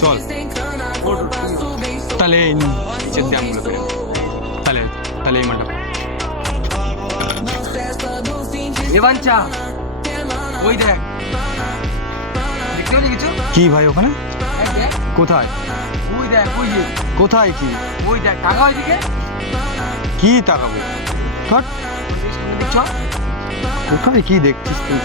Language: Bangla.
চল তাহলে নিচের ড্যামগুলো পেরে তাহলে তাহলে এই মালটা এবাঞ্চা ওই দেখ দেখতে পাচ্ছি কিছু কি ভাই ওখানে এই দেখ কোথায় ওই দেখ ওই যে কোথায় কি ওই দেখ টাকা ওইদিকে কি তাকাবো ধর দেখছ কোথায় কি দেখছিস তুই